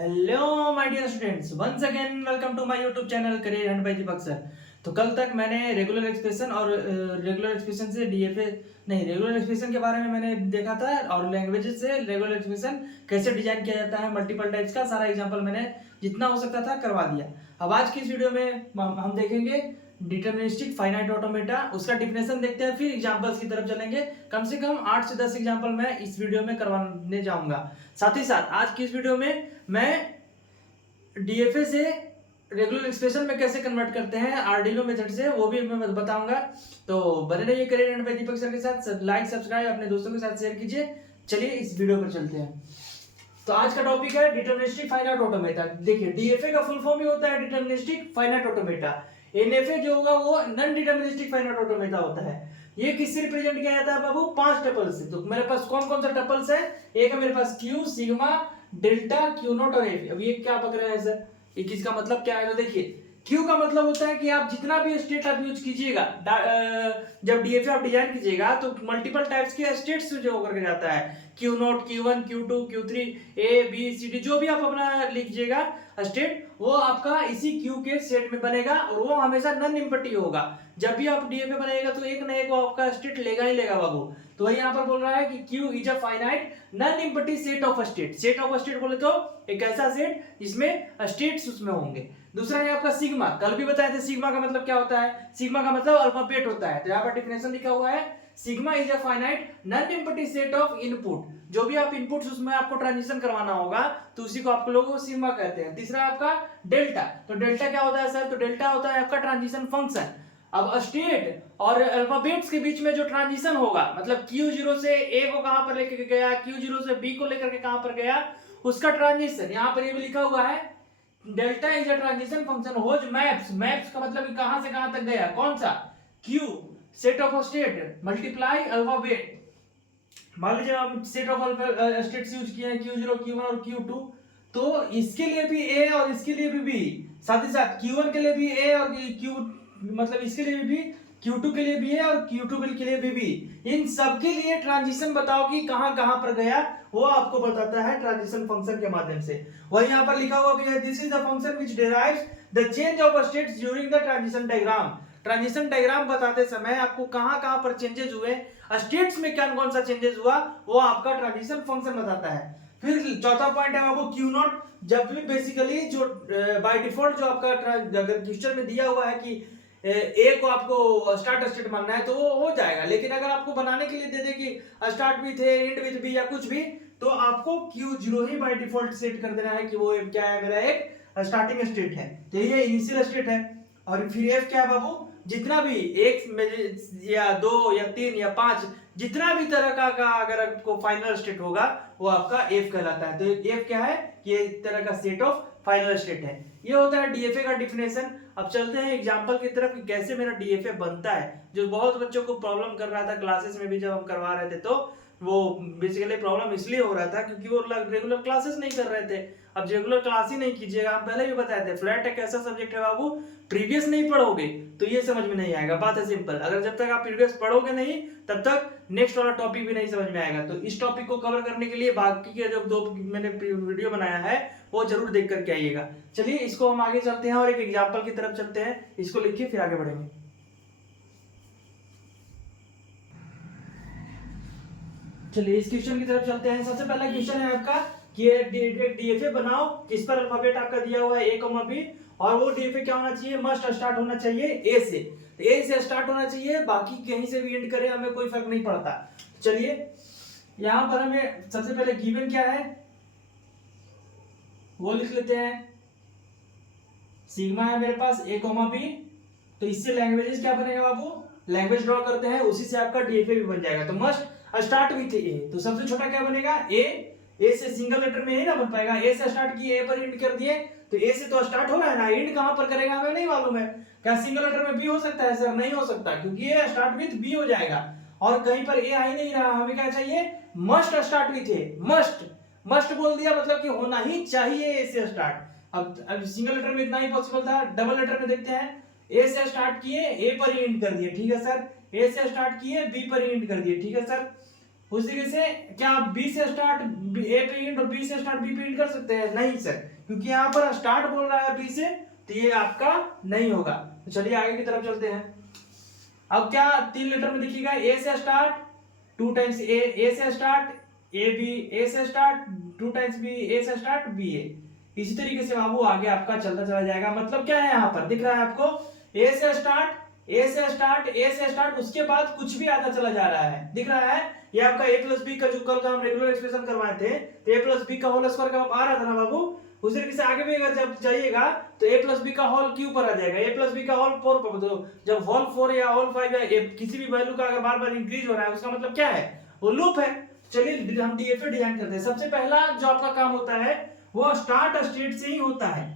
Hello my dear students, once again welcome to my YouTube channel career hand by Deepak sir. तो कल तक मैंने regular expression और regular expression से DFA नहीं रेगुलर एक्सप्रेशन के बारे में मैंने देखा था और लैंग्वेजेस से रेगुलर एक्सप्रेशन कैसे डिजाइन किया जाता है, मल्टीपल टाइप्स का सारा एग्जांपल मैंने जितना हो सकता था करवा दिया। अब आज की इस वीडियो में हम देखेंगे डिटरमिनिस्टिक फाइनाइट ऑटोमेटा, उसका डिफिनेशन देखते हैं, फिर एग्जांपल्स की तरफ चलेंगे। कम से कम 8 से 10 एग्जांपल मैं इस वीडियो में करवाने जाऊंगा। साथ ही साथ आज की इस वीडियो में मैं डीएफए से रेगुलर एक्सप्रेशन में कैसे कन्वर्ट करते हैं आर्डिनो मेथड से, वो भी मैं बताऊंगा। तो बने रहिए career hand by Deepak sir के साथ। लाइक सब्सक्राइब अपने दोस्तों के साथ शेयर कीजिए। चलिए इस वीडियो पर चलते हैं। तो आज का टॉपिक है डिटरमिनिस्टिक फाइनाइट ऑटोमेटा। देखिए डीएफए का फुल फॉर्म ही होता है डिटरमिनिस्टिक फाइनाइट ऑटोमेटा। एनएफए जो होगा वो नॉन डिटरमिनिस्टिक फाइनाइट ऑटोमेटा होता है। ये किससे रिप्रेजेंट किया जाता है बाबू? 5 टपल से। तो मेरे पास कौन कौन सा टपल्स है? एक है मेरे पास Q, sigma, delta, Q nought और एफ। अब ये क्या पकड़ रहे हैं सर, ये किसका मतलब क्या है? तो देखिए क्यू का मतलब होता है कि आप जितना भी स्टेट आप यूज कीजिएगा, जब डीएफए आप डिजाइन कीजिएगा तो मल्टीपल टाइप्स के स्टेट्स जो होकर के जाता है, Q naught, Q one, Q two, Q three, A B C D, जो भी आप अपना लिखिएगा स्टेट, वो आपका इसी क्यू के सेट में बनेगा और वो हमेशा नन इम्पटी होगा। जब भी आप डीएफए बनाएगा तो एक ना एक वो आपका स्टेट लेगा ही लेगा बाबू। तो वही यहाँ पर बोल रहा है कि Q is a finite non empty set of state. Set of state बोले तो एक ऐसा सेट जिसमें स्टेट्स उसमें होंगे। दूसरा है आपका सिग्मा। कल भी बताए थे सिग्मा का मतलब क्या होता है। सिग्मा का मतलब अल्फाबेट होता है। तो यहाँ पर डिफिनेशन लिखा हुआ है, sigma is a finite non empty set of input. जो भी आप इनपुट उसमें आपको ट्रांजिशन करवाना होगा तो उसी को आप लोगों को सिग्मा कहते हैं। तीसरा आपका डेल्टा। तो डेल्टा क्या होता है सर? तो डेल्टा होता है आपका ट्रांजिशन फंक्शन। अब स्टेट और अल्फाबेट्स के बीच में जो ट्रांजिशन होगा, मतलब Q0 से A को कहां पर लेकर गया, Q0 से B को लेकर के कहां पर गया, उसका ट्रांजिशन यहां पर ये भी लिखा हुआ है। Delta is a transition function whose maps. Maps का मतलब कहां से कहां तक गया, कौन सा? Q set of state multiply alphabet. मान लीजिए आप सेट ऑफ स्टेट्स यूज किए हैं Q0, Q1 और Q2, तो इसके लिए भी A और इसके लिए भी B, साथ ही साथ Q1 के लिए भी A और Q मतलब इसके लिए भी Q2 के लिए भी है और Q2 के लिए भी। इन सब के लिए ट्रांजिशन बताओ कि कहां कहां पर गया, वो आपको बताता है ट्रांजिशन फंक्शन के माध्यम से। वही यहां पर लिखा हुआ भी है, this is the function which derives the change of states during the transition diagram. Transition diagram बताते समय आपको कहां कहां पर चेंजेस हुए, स्टेट्स में कौन सा चेंजेस हुआ, वो आपका ट्रांजिशन फंक्शन बताता है। फिर चौथा पॉइंट है आपको क्यू नॉट। जब भी बेसिकली जो बाय डिफॉल्ट जो आपका अगर रजिस्टर में दिया हुआ है कि ए को आपको स्टार्ट स्टेट मानना है तो वो हो जाएगा, लेकिन अगर आपको बनाने के लिए दे दे कि start with A end with B या कुछ भी, तो आपको Q0 he by default set कर देना है कि वो क्या है, मेरा एक स्टार्टिंग स्टेट है। तो ये इनिशियल स्टेट है। और फिर एफ क्या है बाबू? जितना भी एक या दो या तीन या पांच, जितना भी तरह का अगर आपको फाइनल स्टेट होगा वो आपका एफ कहलाता है। तो एफ क्या है? ये एक तरह का सेट ऑफ फाइनल स्टेट है। ये होता है डीएफए का डिफिनेशन। अब चलते हैं एग्जांपल की तरफ कि कैसे मेरा डीएफए बनता है, जो बहुत बच्चों को प्रॉब्लम कर रहा था क्लासेस में भी जब हम करवा रहे थे। तो वो बेसिकली प्रॉब्लम इसलिए हो रहा था क्योंकि वो रेगुलर क्लासेस नहीं कर रहे थे। अब रेगुलर क्लास ही नहीं कीजिएगा, हम पहले भी बताए थे, फ्लैट एक ऐसा सब्जेक्ट है बाबू, प्रीवियस नहीं पढ़ोगे तो ये समझ में नहीं आएगा। बात है सिंपल, अगर जब तक आप प्रीवियस पढ़ोगे नहीं तब तक नेक्स्ट वाला टॉपिक भी नहीं समझ में आएगा। तो इस टॉपिक को कवर करने के लिए बाकी के जो दो मैंने वीडियो बनाया है वो जरूर देख करके आइएगा। चलिए इसको हम आगे चलते हैं और एक एग्जांपल की तरफ चलते हैं। इसको लिखिए फिर आगे बढ़ेंगे। चलिए इस क्वेश्चन की तरफ चलते हैं। सबसे पहला क्वेश्चन है आपका कि डीएफए बनाओ, किस पर अल्फाबेट आपका दिया हुआ है ए कॉमा बी, और वो डीएफए क्या होना चाहिए? मस्ट स्टार्ट होना चाहिए ए से। तो ए से स्टार्ट होना चाहिए, बाकी कहीं से भी एंड करे हमें कोई फर्क नहीं पड़ता। चलिए यहां पर हमें सबसे पहले गिवन क्या है वो लिख लेते हैं। सिग्मा है मेरे पास ए कॉमा बी। तो इससे लैंग्वेजेस क्या बनेगा बाबू? लैंग्वेज ड्रॉ करते हैं, उसी से आपका डीएफए भी बन जाएगा। तो मस्ट स्टार्ट विथ ए। तो सबसे छोटा क्या बनेगा? ए। ए से सिंगल लेटर में ही ना बन पाएगा। ए से स्टार्ट किए, ए पर एंड कर दिए, तो ए से तो स्टार्ट हो रहा है ना, एंड कहां पर करेगा हमें नहीं मालूम है। क्या सिंगल लेटर में बी हो सकता है सर? नहीं हो सकता, क्योंकि ये स्टार्ट विथ बी हो जाएगा और कहीं पर ए आ ही नहीं रहा। हमें क्या चाहिए? Must start with A. Must must बोल दिया मतलब कि होना ही चाहिए ए से स्टार्ट। अब सिंगल लेटर में इतना ही पॉसिबल था, डबल लेटर में देखते हैं। ए से स्टार्ट किए, ए पर ही एंड कर दिए, ठीक है सर। ए से स्टार्ट किए, बी पर ही एंड कर दिए, ठीक है सर। उस तरीके से क्या आप बी से स्टार्ट ए पे इंड और बी से स्टार्ट बी पे इंड कर सकते हैं? नहीं सर, क्योंकि यहाँ पर स्टार्ट बोल रहा है बी से, तो ये आपका नहीं होगा। तो चलिए आगे की तरफ चलते हैं। अब क्या 3 लेटर में देखिएगा, ए से स्टार्ट 2 टाइम्स ए से स्टार्ट ए बी, ए से स्टार्ट 2 टाइम्स बी, ए से स्टार्ट बी ए। इसी तरीके से बाबू आगे आपका चलता चला जाएगा। मतलब क्या है, यहाँ पर दिख रहा है आपको ए से स्टार्ट ए से स्टार्ट ए से स्टार्ट, उसके बाद कुछ भी आता चला जा रहा है, दिख रहा है। ये आपका a प्लस बी का जो कल का हम रेगुलर एक्सप्रेशन करवाए थे, तो a प्लस बी का होल स्क्वायर का आ रहा था ना बाबू। उस तरीके से आगे भी अगर जब जाइएगा तो a प्लस बी का होल क्यू पर आ जाएगा, a प्लस बी का होल 4 पर। तो जब होल 4 या होल 5 या किसी भी वैल्यू का अगर बार बार इंक्रीज हो रहा है, उसका मतलब क्या है, वो लूप है। चलिए हम डीएफए डिजाइन करते हैं। सबसे पहला जो आपका काम होता है वो स्टार्ट स्टेट से ही होता है।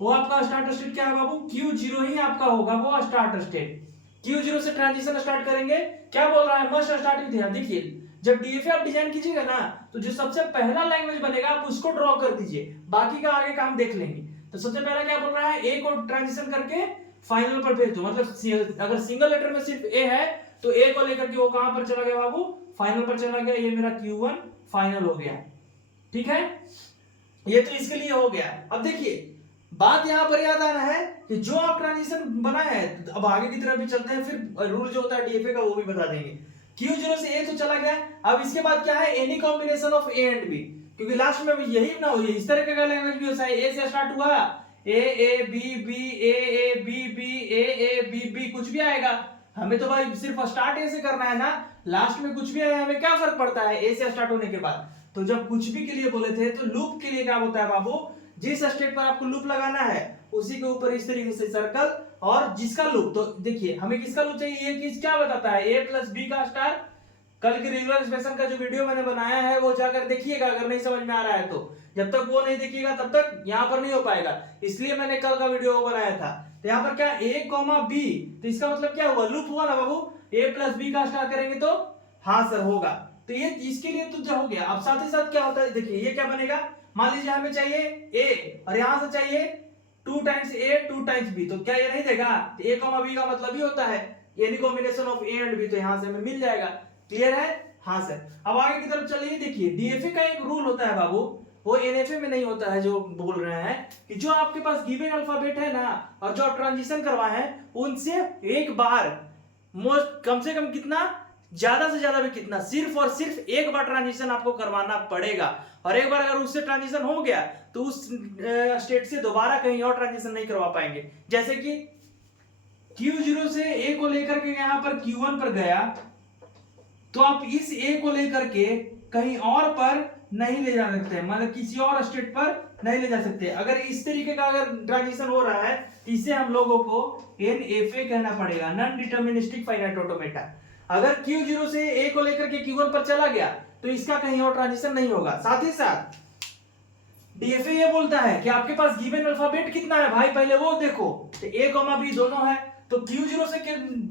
वो आपका स्टार्ट स्टेट क्या है बाबू, Q0 ही आपका होगा वो स्टार्ट स्टेट। Q0 से ट्रांजिशन स्टार्ट करेंगे। क्या बोल रहा है, मस्ट स्टार्ट विद हियर। देखिए जब डीएफए आप डिजाइन कीजिएगा ना, तो जो सबसे पहला लैंग्वेज बनेगा आप उसको ड्रॉ कर दीजिए, बाकी का आगे काम देख लेंगे। तो सबसे पहला क्या बोल रहा है, ए को ट्रांजिशन करके फाइनल पर भेज दो। मतलब अगर सिंगल लेटर में सिर्फ ए है तो ए को लेकर के वो कहां पर चला गया बाबू, फाइनल पर चला गया। ये मेरा Q1 फाइनल हो गया, ठीक है। ये तो इसके लिए हो गया। अब देखिए बात यहां पर याद आना है कि जो आप ट्रांजिशन बनाए हैं, अब आगे की तरफ भी चलते हैं, फिर रूल जो होता है डीएफए का वो भी बता देंगे। Q0 से A तो चला गया। अब इसके बाद क्या है, any combination of A and B, क्योंकि लास्ट में यही ना हो, इस तरह का लैंग्वेज भी होता है। A से स्टार्ट हुआ, A B B A B B A B B, कुछ भी आएगा। हमें तो भाई सिर्फ स्टार्ट A से करना है ना, लास्ट में कुछ भी आए हमें क्या फर्क पड़ता है, A से स्टार्ट होने के बाद। तो जब कुछ भी के लिए बोले थे, तो लूप के लिए क्या होता है बाबू, जिस स्टेट पर आपको लूप लगाना है उसी के ऊपर इस तरीके से सर्कल, और जिसका लूप, तो देखिए हमें किसका लूप चाहिए, ये किस क्या बताता है, a प्लस बी का स्टार। कल के रेगुलर एक्सप्रेशन का जो वीडियो मैंने बनाया है वो जाकर देखिएगा, अगर नहीं समझ में आ रहा है तो। जब तक वो नहीं देखिएगा तब तक यहाँ पर नहीं हो पाएगा, इसलिए मैंने कल का वीडियो बनाया था। तो यहाँ पर क्या a, b, तो इसका मतलब क्या हुआ, लूप हुआ ना बाबू। a प्लस बी का स्टार करेंगे तो हाँ सर होगा। तो ये इसके लिए तो हो गया। अब साथ ही साथ क्या होता है, देखिए ये क्या बनेगा, मान लीजिए हमें चाहिए a और यहां से चाहिए 2 टाइम्स a 2 टाइम्स b, तो क्या ये नहीं देगा, a, b का मतलब ही होता है any combination of a and b, तो यहां से हमें मिल जाएगा। क्लियर है, हाँ सर। अब आगे की तरफ चलिए, देखिए डीएफए का एक रूल होता है बाबू, वो एनएफए में नहीं होता है, जो बोल रहे हैं कि जो आपके पास गिवन अल्फाबेट है ना, और जो आप ट्रांजिशन करवाए हैं उनसे एक बार कम से कम कितना, ज्यादा से ज्यादा भी कितना, सिर्फ और सिर्फ एक बार ट्रांजिशन आपको करवाना पड़ेगा। और एक बार अगर उससे ट्रांजिशन हो गया तो उस स्टेट से दोबारा कहीं और ट्रांजिशन नहीं करवा पाएंगे। जैसे कि Q0 से A को लेकर के यहां पर Q1 पर गया, तो आप इस A को लेकर के कहीं और पर नहीं ले जा सकते, मतलब किसी और स्टेट पर नहीं ले जा सकते। अगर इस तरीके का अगर ट्रांजिशन हो रहा है, इसे हम लोगों को NFA कहना पड़ेगा, नॉन डिटरमिनिस्टिक फाइनाइट ऑटोमेटा। अगर Q0 से A को लेकर के Q1 पर चला गया तो इसका कहीं और ट्रांजिशन नहीं होगा। साथ ही साथ डीएफए ये बोलता है कि आपके पास गिवन अल्फाबेट कितना है भाई, पहले वो देखो। तो a, b दोनों है, तो Q0 से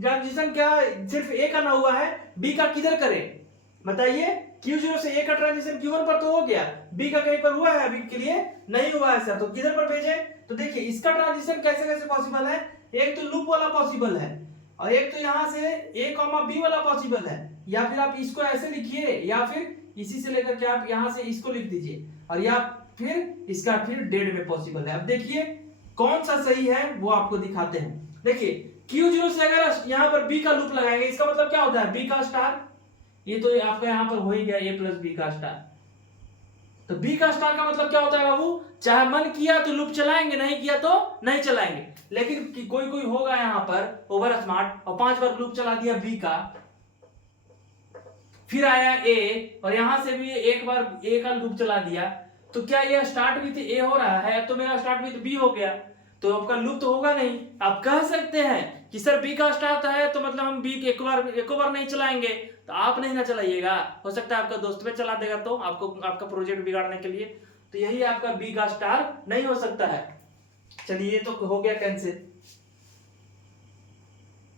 ट्रांजिशन क्या सिर्फ a का ना हुआ है, b का किधर करें बताइए। Q0 से a का ट्रांजिशन Q1 पर तो हो गया, b का कहीं पर हुआ है, अभी के लिए नहीं हुआ है सर, तो किधर पर भेजे। तो देखिए इसका ट्रांजिशन कैसे कैसे पॉसिबल है, एक तो लूप वाला पॉसिबल है, और एक तो यहां से a, b वाला पॉसिबल है। या फिर आप इसको ऐसे लिखिए, या फिर इसी से लेकर के आप यहां से इसको लिख दीजिए, और या फिर इसका फिर डेड में पॉसिबल है। अब देखिए कौन सा सही है वो आपको दिखाते हैं। देखिए Q0 से अगर यहां पर b का लूप लगाएंगे, इसका मतलब क्या होता है, b का स्टार, ये तो आपका यहां पर हो ही गया a प्लस b का स्टार। तो b का स्टार का मतलब क्या होता है बाबू, चाहे मन किया तो लूप चलाएंगे, नहीं किया तो नहीं चलाएंगे। लेकिन कोई कोई होगा यहां पर ओवर स्मार्ट और 5 बार लूप चला दिया b का, फिर आया a और यहां से भी एक बार a का लूप चला दिया, तो क्या ये स्टार्ट विथ ए हो रहा है, तो मेरा स्टार्ट विथ बी हो गया, तो आपका लूप तो होगा नहीं। आप कह सकते हैं कि सर बी का स्टार्ट है तो मतलब हम बी एक बार नहीं चलाएंगे, तो आप नहीं ना चलाइएगा, हो सकता है आपका दोस्त पे चला देगा तो आपको आपका प्रोजेक्ट बिगाड़ने के लिए, तो यही आपका बी का स्टार नहीं हो सकता है। चलिए तो हो गया कैंसिल।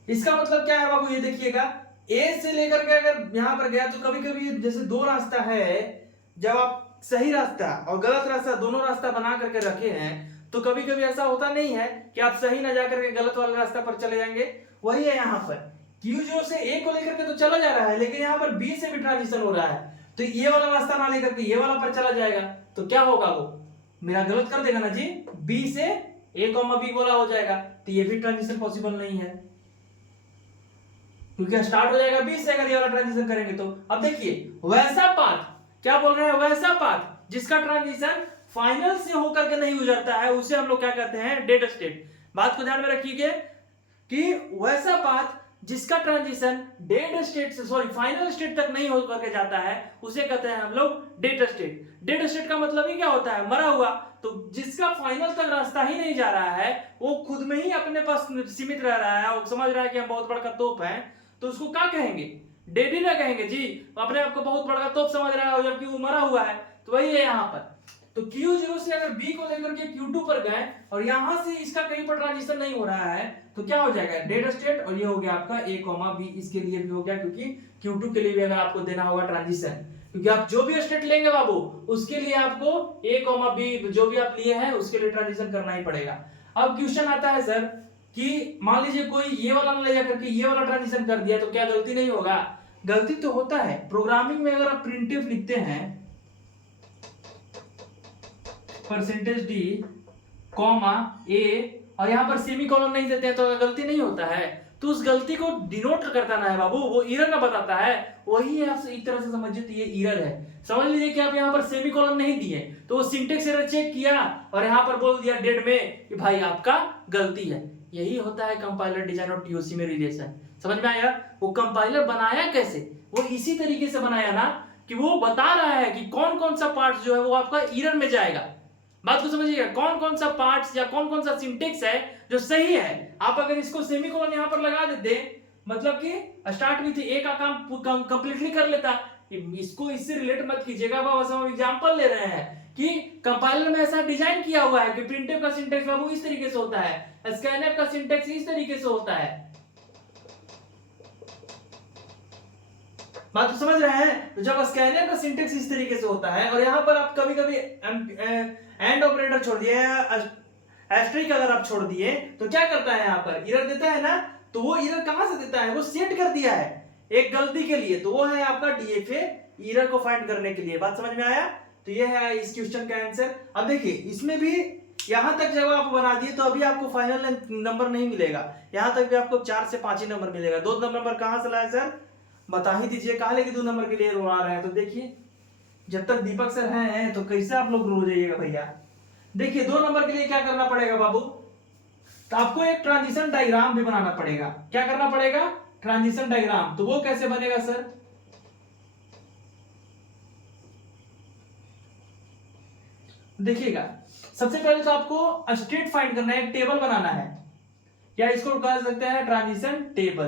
इसका मतलब क्या है बाबू, ये देखिएगा ए से लेकर के अगर यहां पर गया, तो कभी कभी जैसे दो रास्ता है, जब आप सही रास्ता और गलत रास्ता दोनों रास्ता बना करके रखे हैं, तो कभी कभी ऐसा होता नहीं है कि आप सही ना जाकर के गलत वाले रास्ता पर चले जाएंगे। वही है यहाँ पर Q0 से A को लेकर के तो चला जा रहा है, लेकिन यहाँ पर B से भी ट्रांजिशन हो रहा है, तो ये वाला रास्ता ना लेकर के ये वाला पर चला जाएगा, तो क्या होगा, वो मेरा गलत कर देगा ना जी, B से A, B बोला हो जाएगा, तो ये भी ट्रांजिशन पॉसिबल नहीं है, क्योंकि स्टार्ट हो जाएगा B से अगर ये वाला ट्रांजिशन करेंगे तो। अब देखिए वैसा पाथ, क्या बोल रहे हैं, वैसा पाथ जिसका ट्रांजिशन फाइनल से होकर के नहीं गुजरता है उसे हम लोग क्या कहते हैं, डेड स्टेट। बात को ध्यान में रखिए कि वैसा पाथ जिसका ट्रांजिशन डेड स्टेट से सॉरी फाइनल स्टेट तक नहीं होकर के जाता है उसे कहते हैं हम लोग डेड स्टेट। डेड स्टेट का मतलब ही क्या होता है, मरा हुआ। तो जिसका फाइनल तक रास्ता ही नहीं जा रहा है, वो खुद में ही अपने पास सीमित रह रहा है और समझ रहा है कि हम बहुत बड़ा तोप है, तो उसको क्या कहेंगे, डेड ही ना कहेंगे जी, अपने आप को बहुत बड़ा तोप समझ रहा है जबकि वो मरा हुआ है। तो वही है यहाँ पर, तो Q0 से अगर B को लेकर के Q2 पर गए और यहां से इसका कहीं पर ट्रांजिशन नहीं हो रहा है तो क्या हो जाएगा, डेड स्टेट। और ये हो गया आपका A, B, इसके लिए भी हो गया, क्योंकि Q2 के लिए भी अगर आपको देना होगा ट्रांजिशन, क्योंकि आप जो भी स्टेट लेंगे बाबू उसके लिए आपको A, B जो भी आप लिए हैं उसके लिए ट्रांजिशन करना ही पड़ेगा। अब क्वेश्चन आता है सर कि मान लीजिए कोई ये वाला ले जाकर के ये वाला ट्रांजिशन कर दिया तो क्या गलती नहीं होगा, गलती तो होता है। प्रोग्रामिंग में अगर आप प्रिंटफ लिखते हैं %d, A और यहाँ पर सेमी कॉलन नहीं देते हैं तो गलती नहीं होता है, तो उस गलती को डिनोट करता ना है बाबू, वो एरर ना बताता है, वही है। आप एक तरह से समझिए तो ये एरर है। समझ लीजिए कि आप यहाँ पर सेमी कॉलन नहीं दिए तो वो सिंटेक्स एरर चेक किया और यहाँ पर बोल दिया डेड में कि भाई आपका गलती है। यही होता है कंपाइलर डिजाइन और टीओसी में रिलेशन। समझ में आया? वो कंपाइलर बनाया कैसे, वो इसी तरीके से बनाया ना कि वो बता रहा है कि कौन कौन सा पार्ट जो है वो आपका एरर में जाएगा। बात को समझिएगा, कौन कौन सा पार्ट्स या कौन कौन सा सिंटेक्स है जो सही है। आप अगर इसको सेमीकोलन यहां पर लगा देते, मतलब कि स्टार्ट विथ ए का काम कंप्लीटली कर लेता। इसको इससे रिलेट मत कीजिएगा बाबू, हम एग्जांपल ले रहे हैं कि कंपाइलर में ऐसा डिजाइन किया हुआ है कि प्रिंटफ का सिंटेक्स बाबू इस तरीके से होता है, स्कैनफ का सिंटेक्स इस तरीके से होता है। बात तो समझ रहे हैं? तो जब स्कैनर का सिंटेक्स इस तरीके से होता है और यहाँ पर आप कभी कभी एंड ऑपरेटर छोड़ दिए, एस्ट्रिक अगर आप छोड़ दिए तो क्या करता है, यहाँ पर एरर देता है ना। तो वो एरर कहां से देता है, वो सेट कर दिया है एक गलती के लिए, तो वो है आपका डीएफए एरर को फाइंड करने के लिए। बात समझ में आया? तो ये है इस क्वेश्चन का आंसर। अब देखिए इसमें भी यहां तक जब आप बना दिए तो अभी आपको फाइनल नंबर नहीं मिलेगा, यहां तक भी आपको 4 से 5 ही नंबर मिलेगा। 2 नंबर कहां से लाए सर, बता ही दीजिए। कहा लेकिन 2 नंबर के लिए रो आ रहे हैं, तो देखिए जब तक दीपक सर हैं तो कैसे आप लोग रो जाइएगा भैया। देखिए 2 नंबर के लिए क्या करना पड़ेगा बाबू, तो आपको एक ट्रांजिशन डायग्राम भी बनाना पड़ेगा। क्या करना पड़ेगा, ट्रांजिशन डायग्राम। तो वो कैसे बनेगा सर, देखिएगा सबसे पहले तो आपको स्टेट फाइंड करना है, एक टेबल बनाना है, या इसको कह सकते हैं ट्रांजिशन टेबल,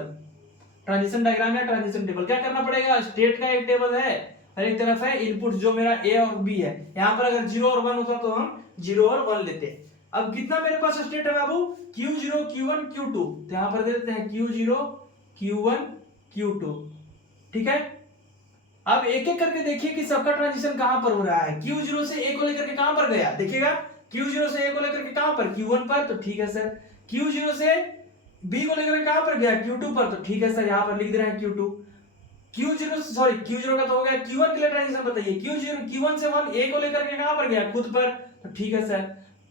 ट्रांजिशन डायग्राम या ट्रांजिशन टेबल। क्या करना पड़ेगा, स्टेट का एक टेबल है और एक तरफ है इनपुट जो मेरा ए और बी है। यहां पर अगर 0 और 1 होता तो हम 0 और 1 लेते। अब कितना मेरे पास स्टेट है बाबू, Q0 Q1 Q2, तो यहां पर दे देते हैं Q0 Q1 Q2। ठीक है, अब एक एक करके देखिए कि सबका ट्रांजिशन कहां पर हो रहा है। Q0 से A को लेकर के कहां पर गया, देखिएगा Q0 से A को लेकर के कहां पर, Q1 पर, तो ठीक है सर। Q0 से B को लेकर के कहां पर गया, Q2 पर, तो ठीक है सर, यहां पर लिख दे रहे हैं Q2। Q0 का तो हो गया, Q1 के लिए ट्रांजिशन बताइए। Q1 से 1 A को लेकर के कहां पर गया, खुद पर, तो ठीक है सर।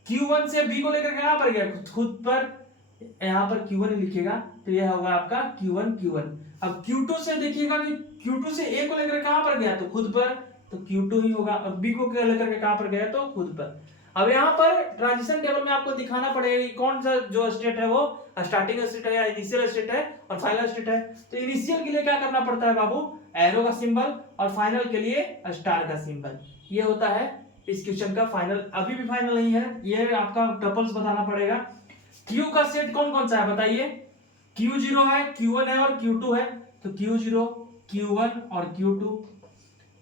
Q1 से B को लेकर के कहां पर गया, खुद पर, यहां पर Q1 लिखिएगा, तो यह होगा आपका Q1। अब Q2 से देखिएगा कि Q2 से A को लेकर कहां पर गया, तो खुद पर, तो Q2 ही होगा। अब B को लेकर के कहां पर गया, तो खुद पर। अब यहाँ पर ट्रांजिशन टेबल में आपको दिखाना पड़ेगा कि कौन सा जो स्टेट है वो स्टार्टिंग स्टेट है या इनिशियल स्टेट है और फाइनल स्टेट है। तो इनिशियल के लिए क्या करना पड़ता है बाबू, एरो का सिंबल, और फाइनल के लिए स्टार का सिंबल। ये होता है इस क्वेश्चन का फाइनल। अभी भी फाइनल नहीं है, ये आपका टपल्स बताना पड़ेगा। Q का सेट कौन कौन सा है बताइए, Q0 है, Q1 है और Q2 है, तो Q0 Q1 और Q2।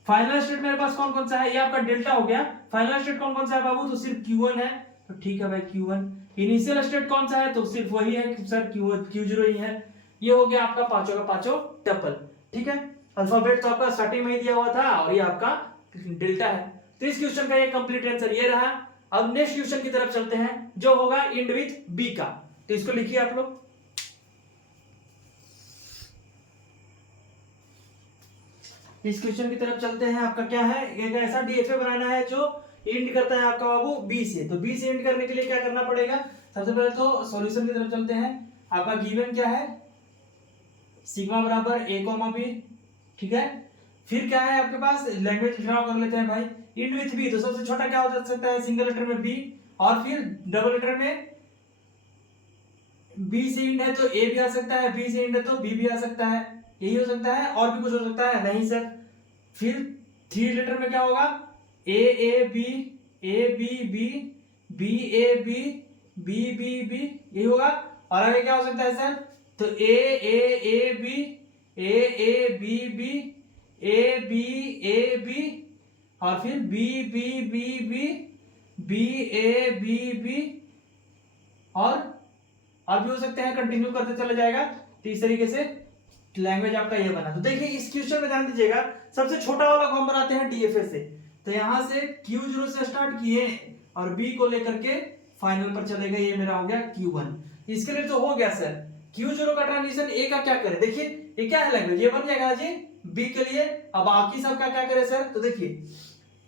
फाइनल स्टेट मेरे पास कौन कौन सा है, ये आपका डेल्टा हो गया। फाइनल स्टेट कौन कौन सा है बाबू, तो सिर्फ Q1 है, तो ठीक है भाई Q1। इनिशियल स्टेट कौन सा है, तो सिर्फ वही है सर, Q0 ही है। ये हो गया आपका पांचों का पांचों टपल। ठीक है, अल्फाबेट तो आपका स्टार्टिंग में ही दिया हुआ था और ये आपका डेल्टा है। तो इस क्वेश्चन का ये कंप्लीट आंसर ये रहा। अब नेक्स्ट क्वेश्चन की तरफ चलते हैं जो होगा इंड विथ बी का। तो इसको लिखिए आप लोग, इस क्वेश्चन की तरफ चलते हैं। आपका क्या है, एक ऐसा डीएफए बनाना है जो इंड करता है आपका बाबू बी से। तो बी से इंड करने के लिए क्या करना पड़ेगा, सबसे पहले तो सॉल्यूशन की तरफ चलते हैं। आपका गिवन क्या है, सिग्मा बराबर ए कॉमा बी, ठीक है। फिर क्या है आपके पास, लैंग्वेज ड्रा कर लेते हैं भाई, इंड विथ बी। तो सबसे छोटा क्या हो सकता है, सिंगल लेटर में बी, और फिर डबल लेटर में बी से इंड है तो ए भी आ सकता है, बी से इंड है तो बी भी आ सकता है, यही हो सकता है। और भी कुछ हो सकता है, नहीं सर। फिर थ्री लेटर में क्या होगा, A B, A B B, B A B, B B B, यही होगा। और आगे क्या हो सकता है सर, तो A B, A B B, A B, और फिर B B B B, B A B B, और भी हो सकते हैं, कंटिन्यू करते चला जाएगा। तो इस तरीके से लैंग्वेज आपका ये बना। तो देखिए इस क्वेश्चन में ध्यान दीजिएगा, सबसे छोटा वाला को हम बनाते हैं डीएफए से। तो यहां से Q0 से स्टार्ट किए और B को लेकर के फाइनल पर चले गए, ये मेरा हो गया Q1। इसके लिए तो हो गया सर, Q0 का ट्रांजिशन A का क्या करे, देखिए ये क्या है लैंग्वेज, ये बन जाएगा जी B के लिए। अब बाकी सब का क्या करे सर, तो देखिए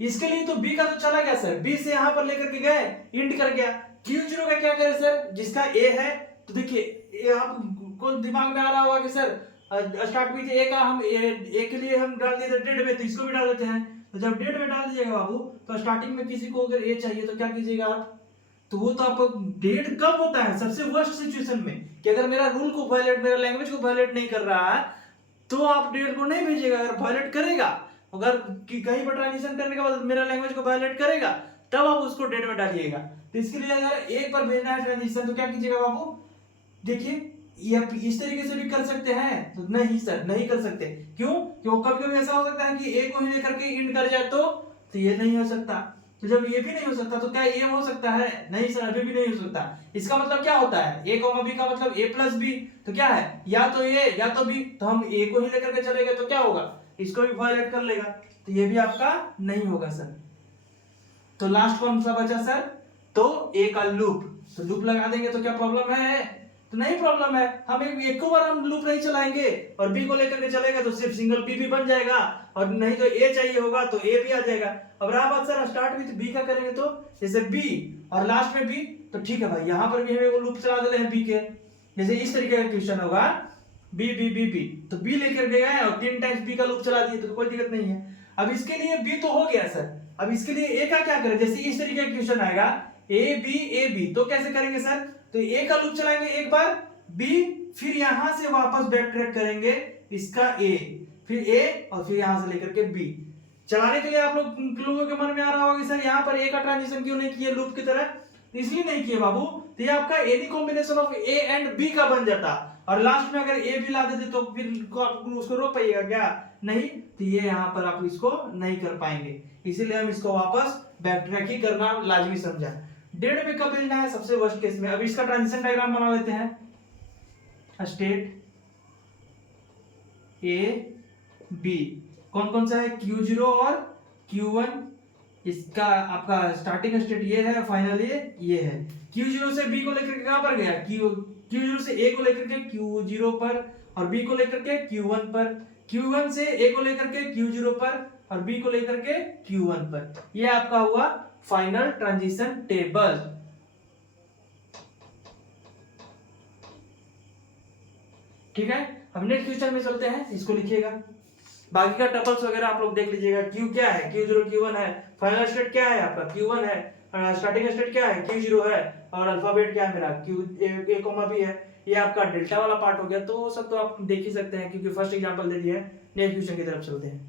इसके लिए तो B का तो चला गया सर, B से यहां पर लेकर के गए, इंड कर गया। Q0 का क्या करे सर, जिसका A है, तो देखिए आपको दिमाग में आ रहा होगा कि सर स्टार्ट में ए का हम ए के लिए हम डाल दिए थे डेढ़ में, तो इसको भी डाल देते हैं। तो जब डेढ़ में डाल दीजिएगा बाबू, तो स्टार्टिंग में किसी को अगर ए चाहिए तो क्या कीजिएगा आप, तो वो तो आप डेढ़ कब होता है सबसे वर्स्ट सिचुएशन में, कि अगर मेरा रूल को वायलेट, मेरा लैंग्वेज को वायलेट नहीं कर रहा है तो आप डेढ़ को नहीं भेजिएगा। अगर वायलेट करेगा, अगर कहीं पर ट्रांजिशन करने के बाद मेरा लैंग्वेज को वायलेट करेगा, तब आप उसको डेढ़ में डालिएगा। तो इसके लिए अगर एक पर भेजना है ट्रांजिशन, तो क्या कीजिएगा बाबू, देखिए ये इस तरीके से भी कर सकते हैं, तो नहीं सर नहीं कर सकते। क्यों, क्यों कभी कभी ऐसा हो सकता है कि ए को ही लेकर के इंड कर जाए, तो ये नहीं हो सकता। तो जब ये भी नहीं हो सकता तो क्या ये हो सकता है, नहीं सर अभी भी नहीं हो सकता। इसका मतलब क्या होता है, ए कॉमा बी का मतलब ए प्लस बी, तो क्या है या तो ए या तो बी। तो हम ए को ही लेकर के चले गए तो क्या होगा, इसको भी वायलेट कर लेगा, तो ये भी आपका नहीं होगा सर। तो लास्ट कौन सा बचा सर, तो ए का लूप। तो लूप लगा देंगे तो क्या प्रॉब्लम है, तो नहीं प्रॉब्लम है। हम एक बार हम लूप नहीं चलाएंगे और बी को लेकर के चलेगा तो सिर्फ सिंगल बी भी बन जाएगा, और नहीं तो ए चाहिए होगा तो ए भी आ जाएगा। अब रहा बात सर स्टार्ट विद बी का करेंगे, तो जैसे बी और लास्ट में बी, तो ठीक है भाई यहाँ पर भी हम एक लूप चला देते हैं बी के। जैसे इस तरीके का क्वेश्चन होगा, बी बी बी बी, तो बी लेकर गए और 3 टाइम्स बी का लूप चला दिए, तो कोई दिक्कत नहीं है। अब इसके लिए बी तो हो गया सर, अब इसके लिए ए का क्या करें, जैसे इस तरीके का क्वेश्चन आएगा ए बी, तो कैसे करेंगे सर, तो ए का लूप चलाएंगे एक बार, बी, फिर यहां से वापस बैक ट्रैक करेंगे इसका ए, फिर ए, और फिर यहां से लेकर के बी चलाने के लिए। आप लोगों के मन में आ रहा होगा कि सर यहाँ पर ए का ट्रांजिशन क्यों नहीं किए लूप की तरह, इसलिए नहीं किए बाबू, तो ये आपका any combination of A and B का बन जाता, और लास्ट में अगर ए भी ला देते तो फिर आप उसको रोक पाइएगा क्या, नहीं। तो ये यहाँ पर आप इसको नहीं कर पाएंगे, इसीलिए हम इसको वापस बैक ट्रैक ही करना लाजमी समझा। डेढ़ में कब भेजना है, सबसे वर्स्ट केस में। अब इसका ट्रांजिशन डायग्राम बना लेते हैं, स्टेट ए बी, कौन कौन सा है, Q0 और Q1। इसका आपका स्टार्टिंग स्टेट ये है, फाइनल ये है। Q0 से B को लेकर के कहां पर गया, Q0 से A को लेकर के Q0 पर, और B को लेकर के Q1 पर, Q1 से A को लेकर के Q0 पर, और B को लेकर के Q1 पर। ये आपका हुआ फाइनल ट्रांजिशन टेबल। ठीक है, हम नेक्स्ट क्वेश्चन में चलते हैं, इसको लिखिएगा। बाकी का टपल्स वगैरह आप लोग देख लीजिएगा। Q क्या है, Q0 Q1 है, फाइनल स्टेट क्या है आपका Q1 है, स्टार्टिंग स्टेट क्या है Q0 है, और अल्फाबेट क्या है मेरा Q A कॉमा B है। ये आपका डेल्टा वाला पार्ट हो गया, तो वो सब तो आप देख ही सकते हैं क्योंकि फर्स्ट एग्जांपल दे दिया है। नेक्स्ट क्वेश्चन की तरफ चलते हैं।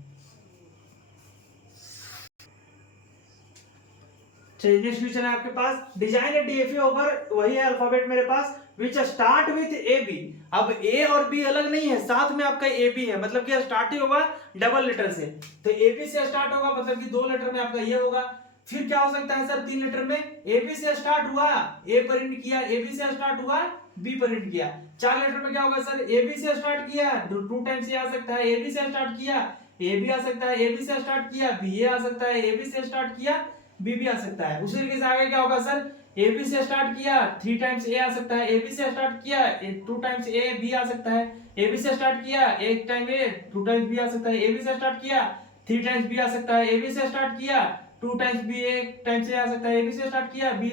चलिए नेक्स्ट क्वेश्चन है आपके पास, डिजाइन ए डीएफए ओवर, वही है अल्फाबेट मेरे पास, which start with A B. अब ए और बी अलग नहीं है, साथ में आपका ए बी है, मतलब कि स्टार्ट ही होगा डबल लेटर से। तो ए बी से स्टार्ट होगा, मतलब कि 2 लेटर में आपका ये होगा। फिर क्या हो सकता है सर, 3 लेटर में, ए बी से स्टार्ट हुआ, ए पर इंड किया, ए बी से स्टार्ट हुआ, बी पर इंड किया। 4 लेटर में क्या होगा सर, ए बी से स्टार्ट किया, 2 टाइम्स ये आ सकता है, ए बी से स्टार्ट किया, ए बी आ सकता है, ए बी से स्टार्ट किया, बी ए आ सकता है, ए बी से स्टार्ट किया, बी भी आ सकता है। उसी तरीके से आगे क्या होगा सर, ए बी से स्टार्ट किया 3 टाइम्स ए आ सकता है, ए बी से स्टार्ट किया 2 टाइम्स ए बी आ सकता है, ए बी से स्टार्ट किया 1 टाइम ए 2 टाइम्स बी आ सकता है, ए बी से स्टार्ट किया 3 टाइम्स बी आ सकता है, ए बी से स्टार्ट किया 2 टाइम्स बी 1 टाइम्स ए आ सकता है, ए बी से स्टार्ट किया बी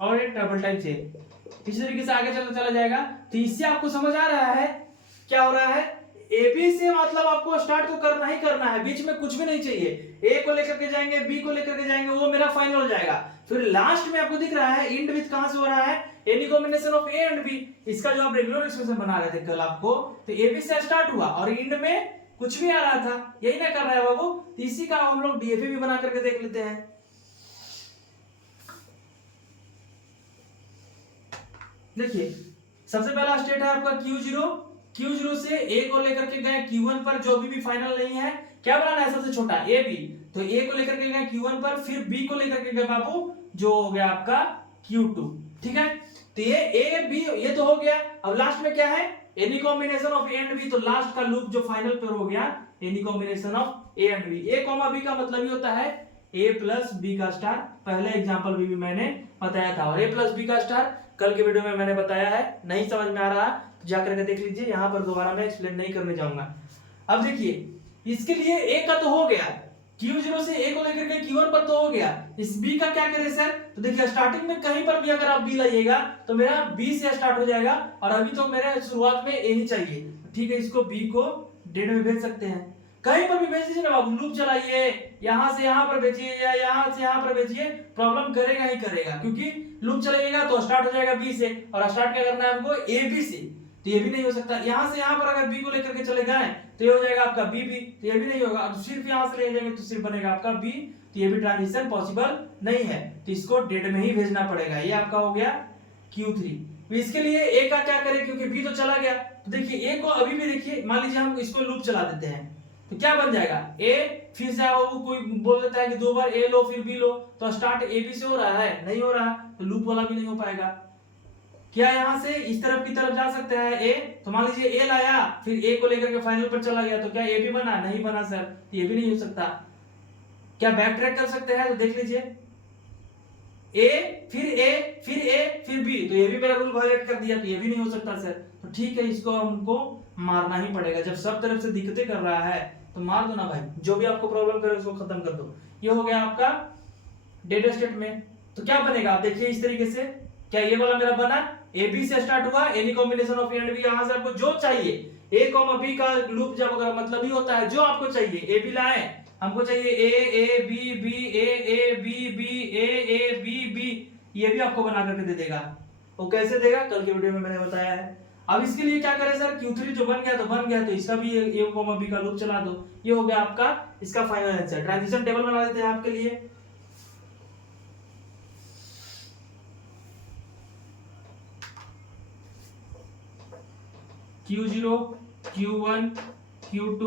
और एक डबल टाइम्स ए। इसी तरीके से आगे चला जाएगा। तो इससे आपको समझ आ रहा है क्या हो रहा है, ए बी से मतलब आपको स्टार्ट तो करना ही करना है, बीच में कुछ भी नहीं चाहिए। ए को लेकर के जाएंगे, बी को लेकर के जाएंगे, वो मेरा फाइनल हो जाएगा। फिर लास्ट में आपको दिख रहा है इंड विथ कहां से हो रहा है, any combination of A and B. इसका जो आप रेगुलर एक्सप्रेशन बना रहे थे कल आपको, तो ए बी से स्टार्ट हुआ और इंड में कुछ भी आ रहा था, यही ना कर रहा है बाबू। तो इसी का हम लोग डीएफए भी बना करके देख लेते हैं। देखिए सबसे पहला स्टेट है आपका Q0, Q0 से A को लेकर के गए Q1 पर, जो भी फाइनल नहीं है, क्या बनाना है सबसे छोटा ए बी, तो A को लेकर के गए Q1 पर, फिर B को लेकर के गए बाबू, जो हो गया आपका Q2। ठीक है, तो ये A B ये तो हो गया। अब लास्ट में क्या है, any combination of A and B, तो लास्ट का लूप जो फाइनल पर हो गया any combination of A and B. A comma B का मतलब ही होता है ए प्लस बी का स्टार, पहले एग्जांपल भी मैंने बताया था। और ए प्लस बी का स्टार कल के वीडियो में मैंने बताया है, नहीं समझ में आ रहा तो जाकर के देख लीजिए, यहाँ पर दोबारा मैं एक्सप्लेन नहीं करने जाऊंगा। अब देखिए इसके लिए ए का तो हो गया, Q0 से ए को लेकर के Q1 पर तो हो गया, इस बी का क्या करें सर, तो देखिए स्टार्टिंग में कहीं पर भी अगर आप बी लाइएगा तो मेरा बी से स्टार्ट हो जाएगा, और अभी तो मेरे शुरुआत में ए ही चाहिए। ठीक है, इसको बी को डेड में भेज सकते हैं, कहीं पर भी भेज दीजिए ना बाबू, लूप चलाइए, यहां से यहां पर भेजिए या यहां से यहां पर भेजिए, प्रॉब्लम करेगा ही करेगा, क्योंकि लूप चलाइएगा तो स्टार्ट हो जाएगा बी से, और स्टार्ट क्या करना है हमको, ए बी से। तो ये भी नहीं हो सकता, यहां से यहां पर अगर बी को लेकर के चले गए तो ये हो जाएगा आपका बी बी, तो ये भी नहीं होगा। तो सिर्फ यहां से ले जाएंगे तो सिर्फ बनेगा आपका बी, तो ये भी ट्रांजिशन पॉसिबल नहीं है, तो इसको डेड में ही भेजना पड़ेगा। ये आपका हो गया Q3। तो इसके लिए ए का क्या करें, क्योंकि बी तो चला गया, तो देखिए ए को अभी भी देखिए, मान लीजिए हम इसको लूप चला देते हैं, तो क्या बन जाएगा, ए फिर से वो कोई बोल देता है कि 2 बार ए लो फिर बी लो, तो स्टार्ट ए बी से हो रहा है, नहीं हो रहा, तो लूप वाला भी नहीं हो पाएगा। क्या यहां से इस तरफ की तरफ जा सकते हैं ए, तो मान लीजिए ए लाया फिर ए को लेकर के फाइनल पर चला गया, तो क्या ए भी बना, नहीं बना सर, तो ये भी नहीं हो सकता। क्या बैक ट्रैक कर सकते हैं, तो देख लीजिए ए फिर ए फिर ए फिर बी, तो ये भी मेरा रूल वायलेट कर दिया, तो ये भी नहीं हो सकता सर। तो ठीक है, इसको हमको मारना ही पड़ेगा, जब सब तरफ से दिक्कतें कर रहा है तो मार दो ना भाई, जो भी आपको प्रॉब्लम करे उसको खत्म कर दो। ये हो गया आपका डेटा स्टेट में। तो क्या बनेगा आप देखिए इस तरीके से, क्या ये वाला मेरा बना, ए बी से स्टार्ट हुआ, any combination of A and B, यहां से आपको जो चाहिए, ए कॉमा बी का लूप जब अगर मतलब ही होता है, जो आपको चाहिए, ए बी लाए, हमको चाहिए A B B A B B A B B, ये भी आपको बना करके दे देगा। वो कैसे देगा, कल के वीडियो में मैंने बताया है। अब इसके लिए क्या करें सर, Q3 जो बन गया तो बन गया, तो इसका भी ए कॉमा बी का लूप चला दो, ये हो गया आपका इसका फाइनल आंसर। ट्रांजिशन टेबल बना देते हैं आपके लिए। Q0 Q1 Q2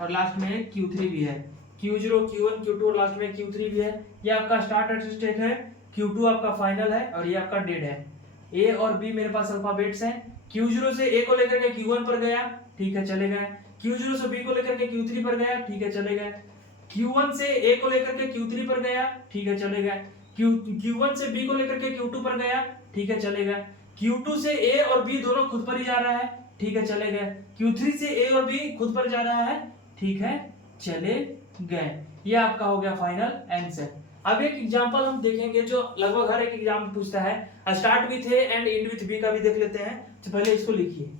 और लास्ट में Q3 भी है, Q0 Q1 Q2 और लास्ट में Q3 भी है। ये आपका स्टार्ट स्टेट है, Q2 आपका फाइनल है और ये आपका डेड है। A और B मेरे पास अल्फाबेट्स हैं। Q0 से A को लेकर के Q1 पर गया, ठीक है चले गए। Q0 से B को लेकर के Q3 पर गया, ठीक है चले गए। Q1 से A को लेकर के Q3 पर गया, ठीक है चले गए। Q1 से B को लेकर के Q2 पर गया, ठीक है चले गए। Q2 से A और B दोनों खुद पर ही जा रहा है, ठीक है चले गए। Q3 से A और B खुद पर जा रहा है, ठीक है चले गए। ये आपका हो गया फाइनल आंसर। अब एक एग्जांपल हम देखेंगे जो लगभग हर एक एग्जाम में पूछता है, start with A and end with B का भी देख लेते हैं। तो पहले इसको लिखिए,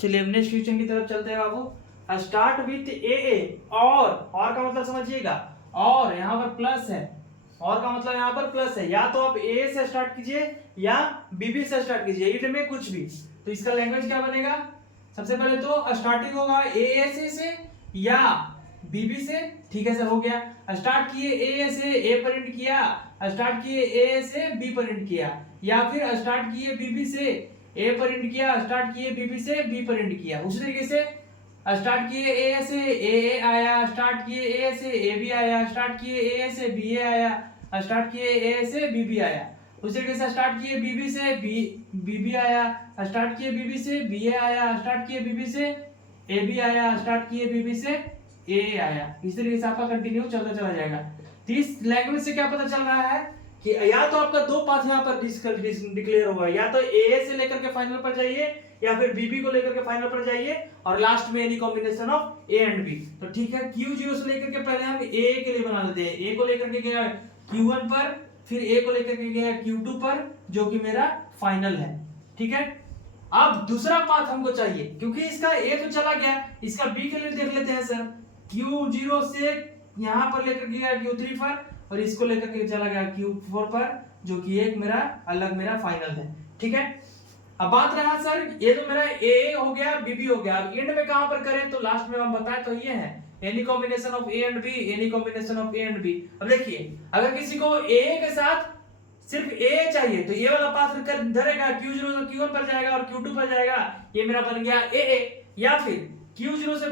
चलिए नेक्स्ट क्वेश्चन की तरफ चलते हैं बाबू। स्टार्ट विथ ए और का मतलब समझिएगा, और यहाँ पर प्लस है, और का मतलब यहाँ पर प्लस है, या तो आप ए से स्टार्ट कीजिए या बीबी से स्टार्ट कीजिए, इट में कुछ भी। तो इसका लैंग्वेज क्या बनेगा, सबसे पहले तो स्टार्टिंग होगा ए से या बीबी से, ठीक है सर हो गया। स्टार्ट किए ए से ए पर एंड किया, स्टार्ट किए ए से बी पर एंड किया, या फिर स्टार्ट किए बीबी से ए पर एंड किया, स्टार्ट किए बीबी से बी पर एंड किया। उसी तरीके से स्टार्ट किए ए से ए आया, स्टार्ट किए ए से ए बी आया, स्टार्ट किए ए से बी ए आया, स्टार्ट किए ए से बी बी आया। उसी तरीके से स्टार्ट किए बीबी से बी बी आया, स्टार्ट किए बीबी से बी ए आया, स्टार्ट किए बीबी से ए बी आया, स्टार्ट किए बीबी से ए आया, इस तरीके से आपका कंटिन्यू चलता चला जाएगा। तो इस लैंग्वेज से क्या पता चल रहा है कि या तो आपका दो पाथ यहाँ पर डिक्लेयर हुआ है, या तो ए से लेकर के फाइनल पर जाइए या फिर बीबी को लेकर के फाइनल पर जाइए और लास्ट में any combination of A and B. तो ठीक है, Q0 से लेकर के पहले हम ए के लिए बना लेते हैं। ए को लेकर के गया Q1 पर, फिर ए को लेकर के गया Q2 पर, जो कि मेरा फाइनल है। ठीक है, अब दूसरा पाथ हमको चाहिए, क्योंकि इसका ए तो चला गया, इसका बी के लिए देख लेते हैं सर। Q0 से यहां पर लेकर के गया Q3 पर और इसको लेकर के चला गया Q4 पर, जो कि एक मेरा अलग मेरा फाइनल है। ठीक है, अब बात रहा सर, ये तो मेरा ए हो गया, बीबी हो गया। अब एंड में कहां पर करें, तो लास्ट में हम बताएं तो ये है any combination of A and B, any combination of A and B. अब देखिए, अगर किसी को ए के साथ सिर्फ ए चाहिए तो ये वाला पाथ धरेगा, Q0 से Q1 पर जाएगा और Q2 पर जाएगा, ये मेरा बन गया ए। या फिर Q0 से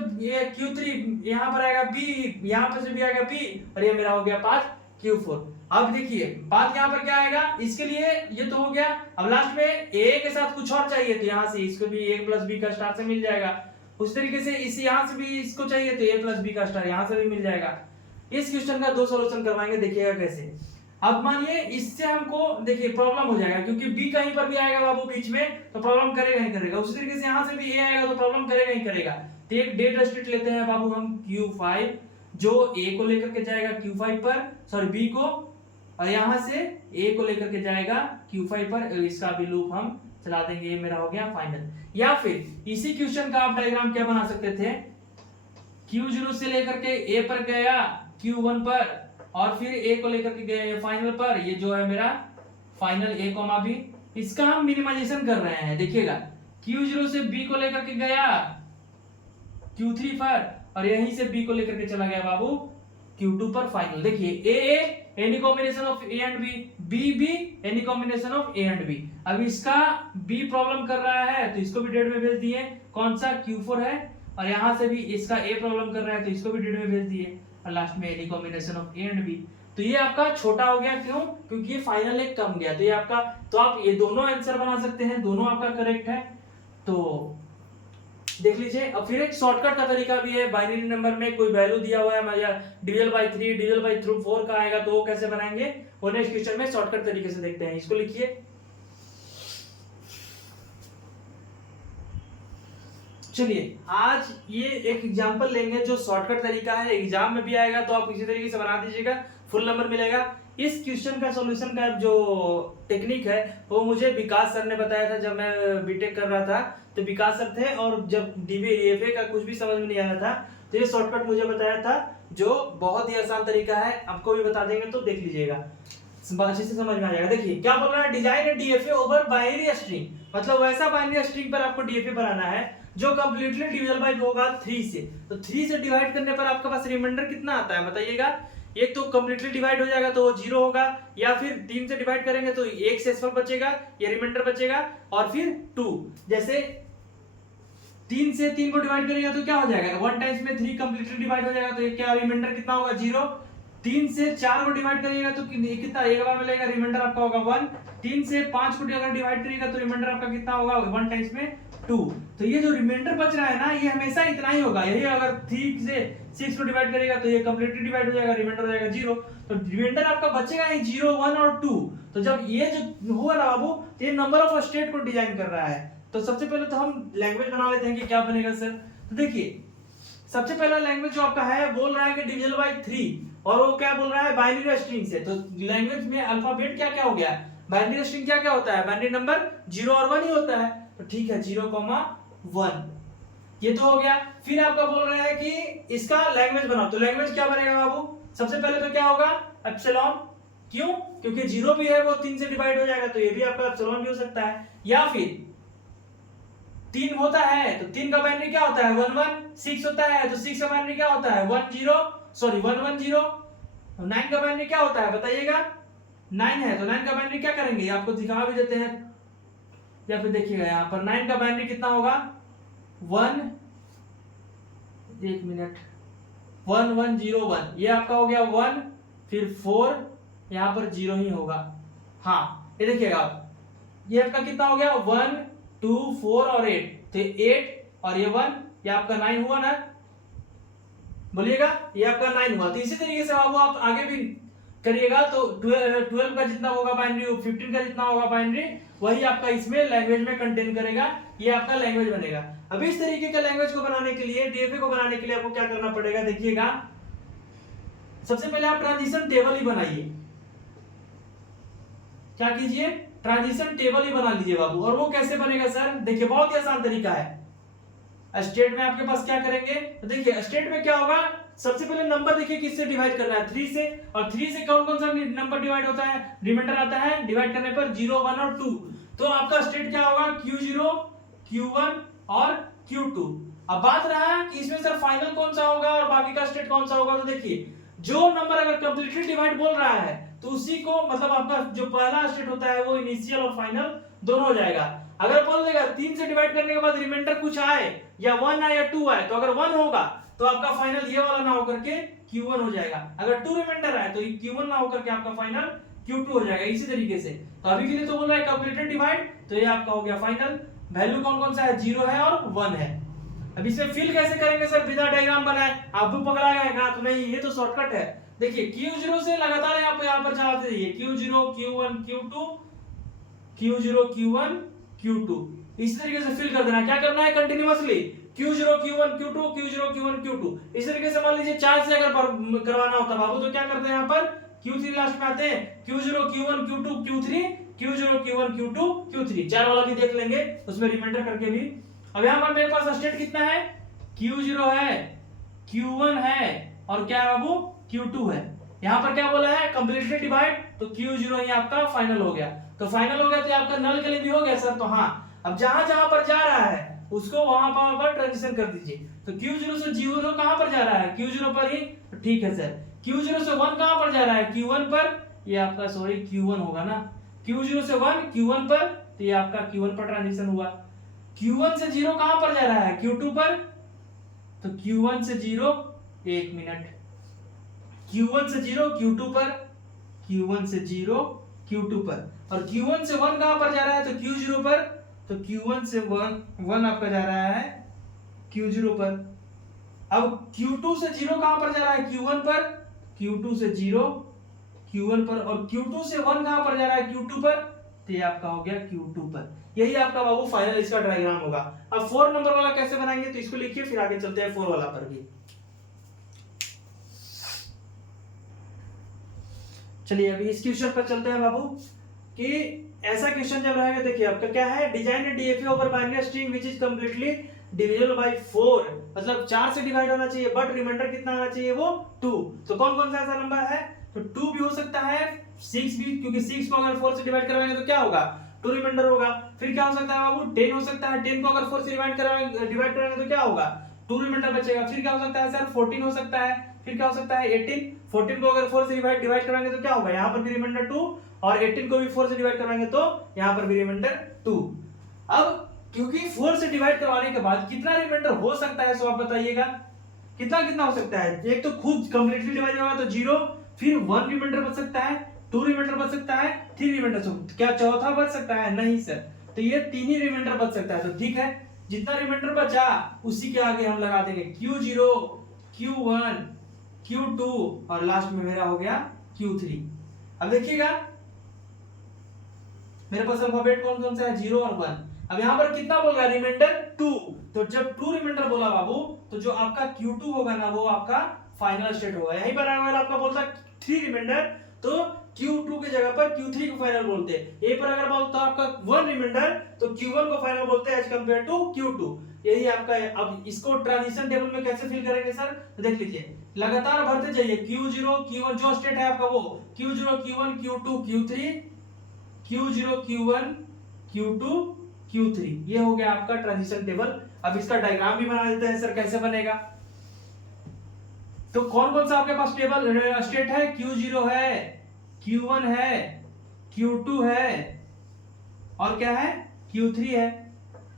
Q3 यहां पर आएगा बी, यहां पर से भी आएगा बी, और ये मेरा हो गया पाथ Q4। अब देखिए बात यहाँ पर क्या आएगा, इसके लिए ये तो हो गया। अब लास्ट में ए के साथ कुछ और चाहिए, तो यहाँ से इसको भी a प्लस बी का स्टार से मिल जाएगा। उस तरीके से इस यहाँ से भी इसको चाहिए तो a प्लस बी का स्टार यहाँ से भी मिल जाएगा। इस क्वेश्चन का दो सॉल्यूशन करवाएंगे, देखिएगा कैसे। अब मानिए इससे हमको देखिए प्रॉब्लम हो जाएगा, क्योंकि बी कहीं पर भी आएगा बाबू बीच में तो प्रॉब्लम करेगा ही करेगा। उसी तरीके से यहाँ से भी ए आएगा तो प्रॉब्लम करेगा ही करेगा। तो एक डेटा स्ट्रिक्ट लेते हैं बाबू हम Q5, जो ए को लेकर के जाएगा Q5 पर, सॉरी बी को, और यहां से ए को लेकर के जाएगा Q5 पर, इसका भी लूप हम चला देंगे, ये मेरा हो गया फाइनल। या फिर इसी क्वेश्चन का आप डायग्राम क्या बना सकते थे, Q0 से लेकर के ए पर गया Q1 पर और फिर ए को लेकर के गया फाइनल पर, ये जो है मेरा फाइनल ए कॉमा बी। इसका हम मिनिमाइजेशन कर रहे हैं, देखिएगा Q0 से बी को लेकर के गया Q3 पर और यहीं से बी को लेकर के चला गया बाबू Q2 पर फाइनल। देखिए A any combination of A and B, B B any combination of A and B. अब इसका बी प्रॉब्लम कर रहा है तो इसको भी डेड में भेज दिए, कौन सा Q4 है, और यहां से भी इसका ए प्रॉब्लम कर रहा है तो इसको भी डेड में भेज दिए, और लास्ट में any combination of A and B. तो ये आपका छोटा हो गया, क्यों, क्योंकि ये फाइनल एक कम गया। तो ये आपका, तो आप ये दोनों आंसर बना सकते हैं, दोनों आपका करेक्ट है। तो देख लीजिए। अब फिर एक शॉर्टकट का तरीका भी है, बाइनरी नंबर में कोई वैल्यू दिया हुआ है या डिविजन बाय 3 डिविजन बाय 4 का आएगा तो वो कैसे बनाएंगे, वो नेक्स्ट क्वेश्चन में शॉर्टकट तरीके से देखते हैं। इसको लिखिए, चलिए आज ये एक एग्जांपल लेंगे जो शॉर्टकट तरीका है, एग्जाम में भी आएगा तो आप इसी तरीके से बना दीजिएगा, फुल नंबर मिलेगा। इस क्वेश्चन का सॉल्यूशन का जो टेक्निक है वो मुझे विकास सर ने बताया था जब मैं बीटेक कर रहा था। तो विकास सर थे, और जब डीवीएफए का कुछ भी समझ में नहीं आया था तो ये शॉर्टकट मुझे बताया था, जो बहुत ही आसान तरीका है, आपको भी बता देंगे तो देख लीजिएगा, अच्छे से समझ में आ जाएगा। देखिए क्या बोल रहा है, design a DFA over binary string, मतलब वैसा बाइनरी स्ट्रिंग पर आपको डीएफए बनाना है जो कंप्लीटली डिविजल बाय होगा 3 से। तो 3 से डिवाइड करने पर आपके पास रिमाइंडर कितना आता है बताइएगा। एक तो कंप्लीटली डिवाइड हो जाएगा तो वो 0 होगा, या फिर 3 से डिवाइड करेंगे तो एक शेषफल बचेगा, ये रिमाइंडर बचेगा, और फिर 2। जैसे 3 से 3 को डिवाइड करेगा तो क्या हो जाएगा, 1 टाइम्स में 3 कंप्लीटली डिवाइड हो जाएगा, तो ये क्या रिमाइंडर कितना होगा 0। 3 से 4 को डिवाइड करिएगा तो कितना एक बार मिलेगा, रिमाइंडर आपका होगा 1। 3 से 5 को अगर डिवाइड करिएगा तो रिमाइंडर आपका कितना होगा 1 टाइम्स में 2। तो ये जो रिमाइंडर बच रहा है ना, ये हमेशा इतना ही होगा। यही अगर 3 से 6 को डिवाइड करेगा तो ये कंप्लीटली डिवाइड हो जाएगा, रिमाइंडर हो जाएगा 0। तो रिमाइंडर आपका बचेगा ही 0, 1 और 2। तो जब ये जो हुआ ना बाबू, ये नंबर ऑफ स्टेट को डिजाइन कर रहा है। तो सबसे पहले तो हम लैंग्वेज बना लेते हैं कि क्या बनेगा सर। तो देखिए सबसे पहला लैंग्वेज जो आपका है बोल रहा है कि डिविजन बाय 3, और वो क्या बोल रहा है बाइनरी स्ट्रिंग से। तो लैंग्वेज में अल्फाबेट क्या क्या हो गया, बाइनरी स्ट्रिंग क्या क्या होता है, बाइनरी नंबर 0 और 1 ही होता है। तो ठीक है 0,1 ये तो हो गया। फिर आपका बोल रहा है कि इसका लैंग्वेज बनाओ, तो लैंग्वेज क्या बनेगा बाबू, सबसे पहले तो क्या होगा एप्सिलॉन, क्यों, क्योंकि 0 भी है वो 3 से डिवाइड हो जाएगा, तो ये भी आपका एप्सिलॉन भी हो सकता है। या फिर 3 होता है तो 3 का बाइनरी क्या होता है 1 1, 6 होता है तो 6 का बाइनरी क्या होता है 1 0, सॉरी 1 1 0। 9 का बाइनरी क्या होता है बताइएगा, 9 है तो 9 का बाइनरी क्या करेंगे, आपको दिखा भी देते हैं, या फिर देखिएगा यहाँ पर 9 का बाइनरी कितना होगा 1, एक मिनट 1 1 0 1, ये आपका हो गया 1, फिर 4 यहाँ पर 0 ही होगा। हाँ ये देखिएगा आप, ये आपका कितना हो गया 1 2 4 और 8, तो 8 और ये 1, ये आपका 9 हुआ ना, बोलिएगा, ये आपका 9 हुआ। तो इसी तरीके से बाबू आप आगे भी करिएगा तो 12 का जितना होगा बाइनरी, 15 का जितना होगा बाइनरी, वही आपका इसमें लैंग्वेज में कंटेन करेगा, ये आपका लैंग्वेज बनेगा। अब इस तरीके के लैंग्वेज को बनाने के लिए, डीएफए को बनाने के लिए आपको क्या करना पड़ेगा, देखिएगा सबसे पहले आप ट्रांजिशन टेबल ही बनाइए। क्या कीजिए, ट्रांजिशन टेबल ही बना लीजिए बाबू। और वो कैसे बनेगा सर, देखिए बहुत ही आसान तरीका है। स्टेट में आपके पास क्या करेंगे, तो देखिए स्टेट में क्या होगा, सबसे पहले नंबर देखिए किससे डिवाइड करना है, 3 से। और 3 से कौन कौन सा नंबर डिवाइड होता है, रिमाइंडर आता है, डिवाइड करने पर 0, 1 और 2। तो आपका स्टेट क्या होगा, Q0, Q1 और Q2। अब बात रहा है कि इसमें सर फाइनल कौन सा होगा और बाकी का स्टेट कौन सा होगा। तो देखिए जो नंबर अगर कंप्लीटली डिवाइड बोल रहा है तो उसी को, मतलब आपका जो पहला स्टेट होता है वो इनिशियल और फाइनल दोनों हो जाएगा। अगर बोल देगा 3 से डिवाइड करने के बाद रिमाइंडर कुछ आए, या 1 आए या 2 आए, तो अगर 1 होगा तो आपका फाइनल ये वाला ना होकर के Q1 हो जाएगा। अगर 2 रिमाइंडर आए तो Q1 ना होकर के आपका फाइनल Q2 हो जाएगा। इसी तरीके से तो अभी के लिए तो बोल रहा है कंप्लीटेड डिवाइड, तो ये आपका हो गया फाइनल। वैल्यू कौन कौन सा है, 0 है और 1 है। अब इसमें फिल कैसे करेंगे सर, बिना डायग्राम बनाए, आप भी पकड़ा गया तो नहीं, ये तो शॉर्टकट है। देखिए Q0 से लगातार यहाँ पर चलाते जाइए, Q0 Q1 Q2 Q0 Q1 Q2, इस तरीके से फिल कर देना। क्या करना है, continuously Q0 Q1 Q2 Q0 Q1 Q2। इस तरीके से मान लीजिए 4 से अगर करवाना होता बाबू तो क्या करते हैं, यहाँ पर Q3 लास्ट में आते हैं, Q0 Q1 Q2 Q3 Q0 Q1 Q2 Q3, 4 वाला भी देख लेंगे उसमें रिमाइंडर करके भी। अब यहाँ पर मेरे पास स्टेट कितना है, Q0 है, Q1 है और क्या है बाबू, Q2 है। यहाँ पर क्या बोला है, कंप्लीटली डिवाइड, तो Q0 ही आपका फाइनल हो गया। तो फाइनल हो गया तो आपका नल के लिए भी हो गया सर। तो हाँ, अब जहां जहां पर जा रहा है उसको वहां पर ट्रांजिशन कर दीजिए। तो Q0 से 0 कहां पर जा रहा है, Q0 पर ही, तो ठीक है सर। Q0 से 1 कहां पर जा रहा है, Q1 पर, ये आपका सॉरी Q1 होगा ना, Q0 से 1 Q1 पर, तो ये आपका Q1 पर ट्रांजिशन हुआ। Q1 से 0 कहां पर जा रहा है, Q2 पर, तो Q1 से 0, 1 मिनट, Q1 से 0 Q2 पर, Q1 से 0 Q2 पर, और Q1 से 1 कहां पर जा रहा है, तो Q0 पर, तो Q1 से 1 आपका जा रहा है Q0 पर। अब Q2 से 0 कहां पर जा रहा है, Q1 पर, Q2 से 0 Q1 पर, और Q2 से 1 कहां पर जा रहा है, Q2 पर, तो ये आपका हो गया Q2 पर। यही आपका बाबू फाइनल इसका डायग्राम होगा। अब 4 नंबर वाला कैसे बनाएंगे, तो इसको लिखिए, फिर आगे चलते हैं 4 वाला पर भी। चलिए अभी इस क्वेश्चन पर चलते हैं बाबू, कि ऐसा क्वेश्चन जब रहेगा, देखिए आपका क्या है, design DFA over binary string which is completely divisible by 4, मतलब 4 से डिवाइड होना चाहिए, बट रिमाइंडर कितना आना चाहिए, वो 2। तो कौन कौन सा ऐसा नंबर है, तो 2 भी हो सकता है, 6 भी, क्योंकि 6 को अगर 4 से डिवाइड करवाएंगे तो क्या होगा, 2 रिमाइंडर होगा। फिर क्या हो सकता है बाबू, 10 हो सकता है, 10 को अगर 4 से डिवाइड कराएंगे तो क्या होगा, 2 रिमाइंडर बचेगा। फिर क्या हो सकता है सर, 14 हो सकता है। फिर क्या हो सकता है, 18, 14 को अगर 4 से डिवाइड कराएंगे तो क्या होगा, यहाँ पर भी रिमाइंडर 2, और 18 को भी 4 से डिवाइड करवाएंगे तो यहाँ पर भी रिमाइंडर 2। अब क्योंकि 4 से डिवाइड करवाने के बाद कितना रिमाइंडर हो सकता है, सो आप बताइएगा, कितना कितना हो सकता है। एक तो खुद कंप्लीटली डिवाइड होगा तो 0, फिर 1 रिमाइंडर बच सकता है, 2 रिमाइंडर बच सकता है, 3 रिमाइंडर, क्या चौथा बच सकता है, नहीं सर, तो ये 3 ही रिमाइंडर बच सकता है। तो ठीक है, जितना रिमाइंडर बचा उसी के आगे हम लगा देंगे Q0 Q1 Q2 और लास्ट में मेरा हो गया Q3। अब देखिएगा मेरे पास अल्फाबेट कौन कौन सा है, 0 और 1। अब यहाँ पर कितना बोल रहा है, रिमाइंडर 2। तो जब 2 रिमाइंडर बोला बाबू, तो जो आपका Q2 होगा ना, वो आपका फाइनल स्टेट होगा। यहीं पर अगर आपका बोलता 3 रिमाइंडर, तो Q2 की जगह पर Q3 को फाइनल बोलते हैं। यहीं पर अगर बोलता आपका 1 रिमाइंडर, तो Q1 को फाइनल बोलते हैं एज कंपेयर टू Q2। यही आपका है। अब इसको ट्रांजिशन टेबल में कैसे फिल करेंगे सर, तो देख लीजिए, लगातार भरते जाइए, Q0 Q1 जो स्टेट है आपका, वो Q0 Q1 Q2 Q3 Q0 Q1 Q2 Q3, ये हो गया आपका ट्रांजिशन टेबल। अब इसका डायग्राम भी बना देते हैं सर, कैसे बनेगा। तो कौन कौन सा आपके पास टेबल स्टेट है, Q0 है, Q1 है, Q2 है, और क्या है, Q3 है,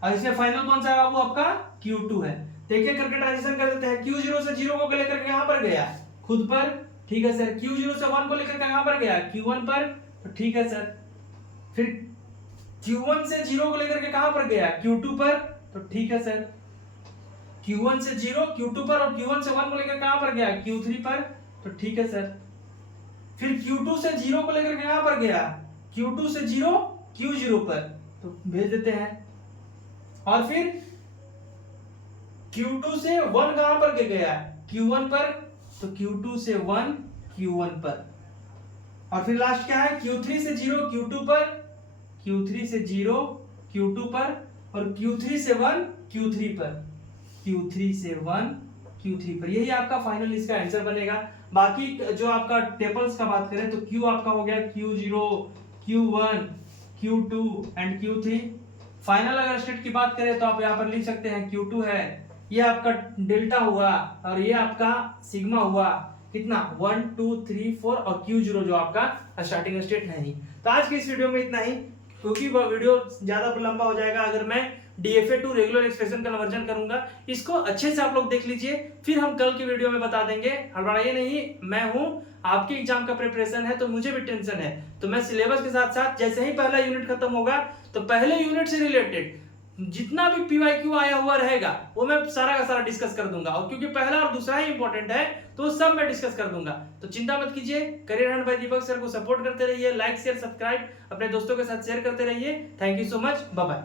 और इसमें फाइनल कौन सा है बाबू, आपका Q2 है। देखिए करके ट्रांजिशन कर देते हैं। Q0 से 0 को लेकर के यहां पर गया, खुद पर, ठीक है सर। Q0 से 1 को लेकर के यहां पर गया, Q1 पर, तो ठीक है सर। फिर Q1 से 0 को लेकर के कहां पर गया, Q2 पर, तो ठीक है सर। Q1 से 0 Q2 पर और Q1 से 1 को लेकर कहां पर गया, Q3 पर। तो ठीक है सर। फिर Q2 से 0 को लेकर कहां पर गया, Q2 से 0 Q0 पर। तो भेज देते हैं। और फिर Q2 से 1 कहां पर गया, Q1 पर। तो Q2 से 1 Q1 पर। और फिर लास्ट क्या है, Q3 से 0 Q2 पर, Q3 से 0 Q2 पर, और Q3 से 1 Q3 पर, Q3 से 1 Q3 पर। यही आपका फाइनल इसका आंसर बनेगा। बाकी जो आपका टेबल्स का बात करें तो Q आपका हो गया Q0 Q1 Q2 and Q3। Final अगर स्टेट की बात करें तो आप यहाँ पर लिख सकते हैं Q2 है, ये आपका डेल्टा हुआ, और ये आपका सिग्मा हुआ, कितना 1 2 3 4, और Q0 जो आपका स्टार्टिंग स्टेट है ही। तो आज की इस वीडियो में इतना ही, क्योंकि वह वीडियो ज्यादा लंबा हो जाएगा अगर मैं DFA to regular expression conversion करूंगा। इसको अच्छे से आप लोग देख लीजिए, फिर हम कल की वीडियो में बता देंगे। हड़बड़ाइए नहीं, मैं हूं, आपके एग्जाम का प्रिपरेशन है तो मुझे भी टेंशन है, तो मैं सिलेबस के साथ साथ जैसे ही पहला यूनिट खत्म होगा तो पहले यूनिट से रिलेटेड जितना भी PYQ आया हुआ रहेगा वो मैं सारा का सारा डिस्कस कर दूंगा। और क्योंकि पहला और दूसरा ही इंपॉर्टेंट है तो सब मैं डिस्कस कर दूंगा। तो चिंता मत कीजिए, career hand by Deepak sir को सपोर्ट करते रहिए, लाइक शेयर सब्सक्राइब अपने दोस्तों के साथ शेयर करते रहिए। Thank you so much, bye bye.